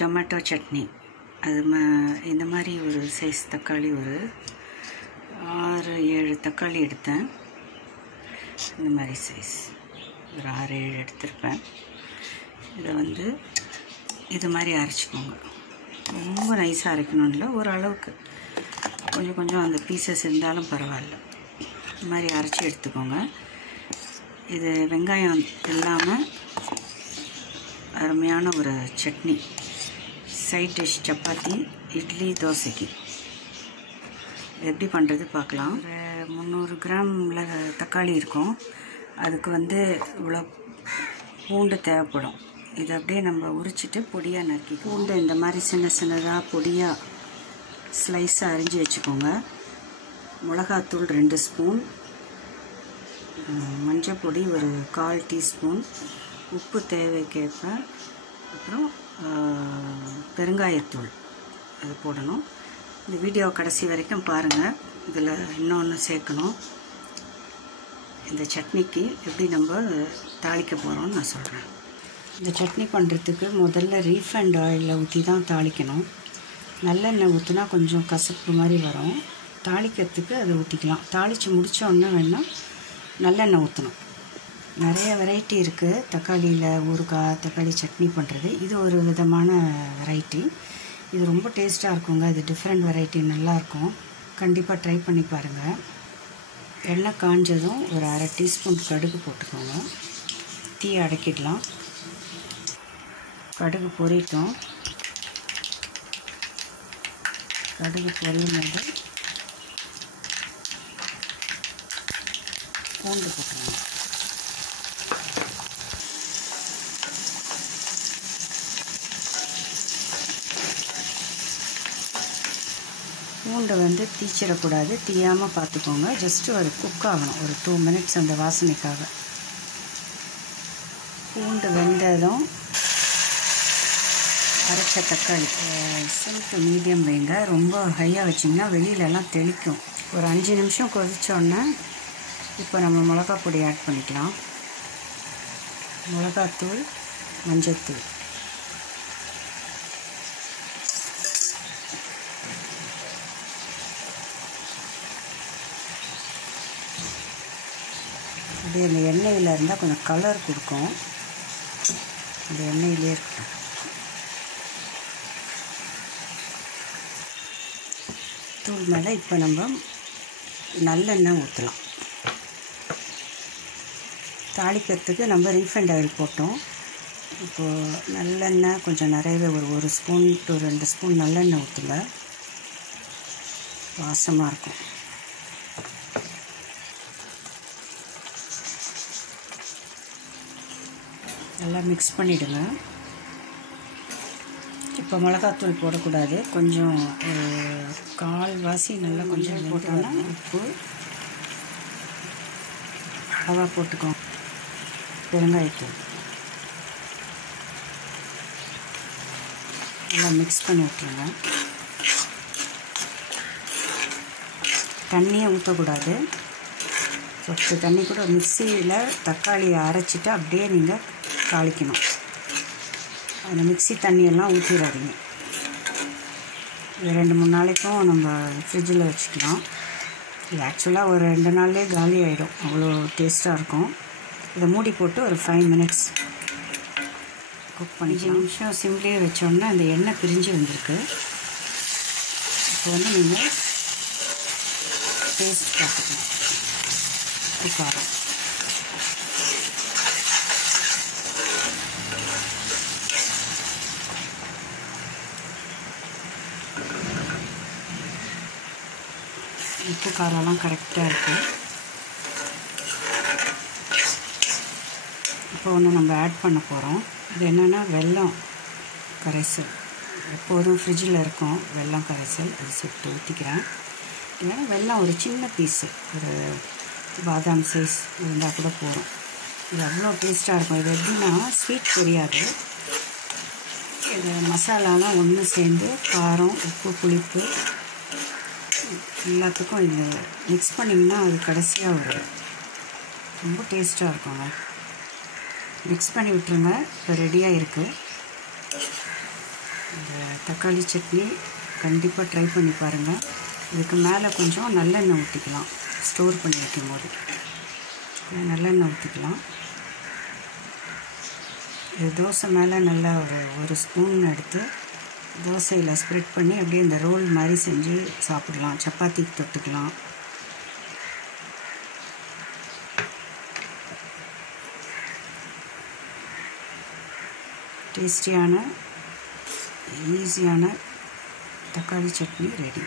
Tomato chutney. அது இந்த மாதிரி ஒரு சைஸ் தக்காளி ஒரு 6-7 தக்காளி எடுத்தேன். இந்த மாதிரி சைஸ் ஒரு 6-7 எடுத்திருப்பேன். இதை இது மாதிரி அரைச்சிக்கோங்க. ரொம்ப நைஸாக அரைக்கணும் இல்லை, ஓரளவுக்கு கொஞ்சம் கொஞ்சம் அந்த பீசஸ் இருந்தாலும் பரவாயில்ல. இது மாதிரி அரைச்சி எடுத்துக்கோங்க. இது வெங்காயம் இல்லாமல் அருமையான ஒரு சட்னி. சைட் டிஷ் சப்பாத்தி, இட்லி, தோசைக்கு எப்படி பண்ணுறது பார்க்கலாம். ஒரு 300 கிராமில் தக்காளி இருக்கும். அதுக்கு இவ்வளோ பூண்டு தேவைப்படும். இதை அப்படியே நம்ம உரிச்சிட்டு பொடியாக நறுக்கி பூண்டு இந்த மாதிரி சின்ன சின்னதாக பொடியாக ஸ்லைஸாக அரிஞ்சு வச்சுக்கோங்க. மிளகாத்தூள் 2 ஸ்பூன், மஞ்சள் பொடி ஒரு 1/4 டீஸ்பூன், உப்பு தேவைக்கேற்ப, அப்புறம் பெருங்காயத்தூள் அது போடணும். இந்த வீடியோ கடைசி வரைக்கும் பாருங்கள். இதில் இன்னொன்று சேர்க்கணும். இந்த சட்னிக்கு எப்படி நம்ம தாளிக்க போகிறோம்னு நான் சொல்கிறேன். இந்த சட்னி பண்ணுறதுக்கு முதல்ல ரீஃபைண்ட் ஆயிலில் ஊற்றி தான் தாளிக்கணும். நல்லெண்ணெய் ஊற்றினா கொஞ்சம் கசப்பு மாதிரி வரும். தாளிக்கிறதுக்கு அதை ஊற்றிக்கலாம். தாளித்து முடித்தோடனே வேணால் நல்லெண்ணெய் ஊற்றணும். நிறைய வெரைட்டி இருக்குது தக்காளியில் ஊறுகாய், தக்காளி சட்னி பண்ணுறது. இது ஒரு விதமான வெரைட்டி. இது ரொம்ப டேஸ்ட்டாக இருக்குங்க. இது டிஃப்ரெண்ட் வெரைட்டி, நல்லாயிருக்கும். கண்டிப்பாக ட்ரை பண்ணி பாருங்கள். எண்ணெய் காஞ்சதும் ஒரு 1/2 டீஸ்பூன் கடுகு போட்டுக்கோங்க. தீயை அடக்கிடலாம். கடுகு பொரியட்டும். கடுகு பொரியும் போது பூண்டு போட்டுருங்க. பூண்டை தீச்சிடக்கூடாது, தீயாமல் பார்த்துக்கோங்க. ஜஸ்ட்டு ஒரு குக் ஆகணும், ஒரு 2 மினிட்ஸ் அந்த வாசனைக்காக. பூண்டு வெந்ததும் அரைச்ச தக்காளி சிம் டு மீடியம் வைங்க. ரொம்ப ஹையாக வச்சிங்கன்னா வெளியிலலாம் தெளிக்கும். ஒரு 5 நிமிஷம் கொதித்தோடனே இப்போ நம்ம மிளகா பொடி ஆட் பண்ணிக்கலாம். மிளகாத்தூள், மஞ்சத்தூள், அப்படியே அந்த எண்ணெயில் இருந்தால் கொஞ்சம் கலர் கொடுக்கும். அந்த எண்ணெயிலே இருக்கட்டும். தூள் மேலே இப்போ நம்ம நல்லெண்ணெய் ஊற்றலாம். தாளிக்கிறதுக்கு நம்ம ரீஃபைண்ட் ஆயில் போட்டோம். இப்போது நல்லெண்ணெய் கொஞ்சம் நிறையவே ஒரு 1 ஸ்பூன் to 2 ஸ்பூன் நல்லெண்ணெய் ஊற்றுங்க. வாசமாக இருக்கும். நல்லா மிக்ஸ் பண்ணிவிடுங்க. இப்போ மிளகாத்தூள் போடக்கூடாது. கொஞ்சம் ஒரு 1/4 வாசி நல்லா கொஞ்சம் போட்டோன்னா உப்பு அளவாக போட்டுக்கோங்க. பெருங்காயத்தூள் நல்லா மிக்ஸ் பண்ணி விட்டுருங்க. தண்ணியே ஊற்றக்கூடாது. சொட்டு தண்ணி கூட மிக்சியில் தக்காளியை அரைச்சிட்டு அப்படியே நீங்கள் தாளிக்கணும். அந்த மிக்சி தண்ணியெல்லாம் ஊற்றிடாதீங்க. இது 2-3 நாளைக்கும் நம்ம ஃப்ரிட்ஜில் வச்சுக்கலாம். இது ஆக்சுவலாக ஒரு 2 நாள்லேயே காலி ஆகிடும். அவ்வளோ டேஸ்ட்டாக இருக்கும். இதை மூடி போட்டு ஒரு 5 மினிட்ஸ் குக் பண்ணி 5 நிமிஷம் சிம்லேயே வச்சோன்னா அந்த எண்ணெய் பிரிஞ்சு வந்திருக்கு. இப்போ நீங்கள் டேஸ்ட் பார்த்துக்கலாம். காரம் உப்பு காரம்லாம் கரெக்டாக இருக்குது. இப்போ நம்ம ஆட் பண்ண போகிறோம். இது என்னென்னா வெல்லம் கரைசல். எப்போதும் ஃப்ரிட்ஜில் இருக்கும் வெல்லம் கரைசல். அது சுட்டு ஊற்றிக்கிறேன். இல்லைன்னா வெல்லம் ஒரு சின்ன பீஸு, ஒரு பாதாம் சைஸ் இருந்தால் கூட போகிறோம். இது அவ்வளோ டேஸ்ட்டாக இருக்கும். இது எப்படின்னா ஸ்வீட் தெரியாது. இது மசாலாலாம் ஒன்று சேர்ந்து காரம், உப்பு, புளிப்பு எல்லாத்துக்கும் இது மிக்ஸ் பண்ணிங்கன்னா அது கடைசியாக ஒரு ரொம்ப டேஸ்ட்டாக இருக்குங்க. மிக்ஸ் பண்ணி விட்டுருங்க. இப்போ ரெடியாக இருக்குது. இந்த தக்காளி சட்னி கண்டிப்பாக ட்ரை பண்ணி பாருங்கள். இதுக்கு மேலே கொஞ்சம் நல்லெண்ணெய் ஊற்றிக்கலாம். ஸ்டோர் பண்ணி வைக்கும் போது நல்லெண்ணெய் ஊற்றிக்கலாம். இது தோசை மேலே நல்லா ஒரு ஸ்பூன் எடுத்து தோசையில் ஸ்ப்ரெட் பண்ணி அப்படியே இந்த ரோல் மாதிரி செஞ்சு சாப்பிடலாம். சப்பாத்திக்கு தொட்டுக்கலாம். டேஸ்டியான ஈஸியான தக்காளி சட்னி ரெடி.